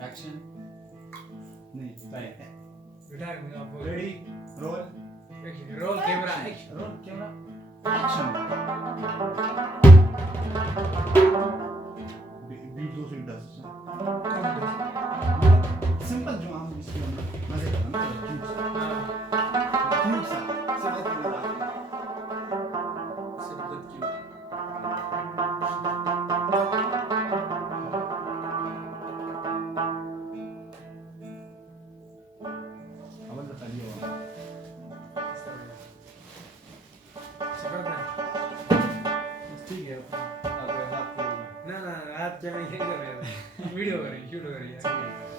एक्शन नहीं तय है बेटा आप ready roll roll camera action roll camera action beat दो से दस सिंपल जो हम इसके अंदर मजे करना ना क्यूट सा सिर्फ इतना सिंपल क्यूट अवन बताइए ठीक है अब हाथ ना ना हाथ क्या मैं ये कर रहा था वीडियो कर रही शूट कर रही है